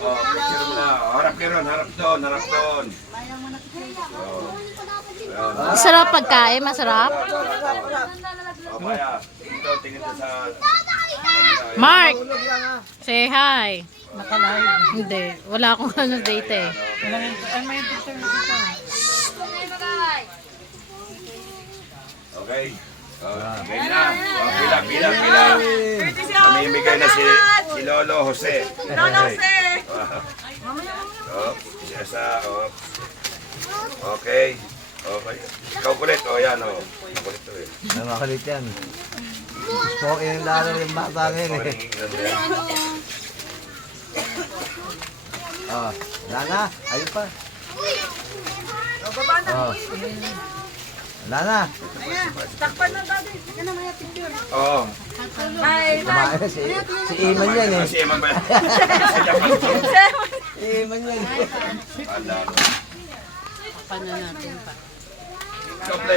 Oh, picture mo na. Harap kayo ron, harap doon, harap doon. Masarap pagkain, masarap. O kaya, tingin to sa... Mark, say hi. Hindi, wala akong ano date eh. Okay. Okay na. Pila. Mamimigay na si Lolo Jose. Lolo Jose! Oh, siya sa... Oh. Okay. Okay. Ikaw kulit. O yan o. Kulit to eh. Ay, makulit yan. Spoke yung lalo yung bata ngayon eh. Oh, wala na. Ayun pa. Oh. Wala na. Takpan na daddy. Ika na maya picture. Oo. Bye, bye. Kumain si Iman yan eh. Si Emma ba? Si Iman yan. Ano? Paano natin pa? Supply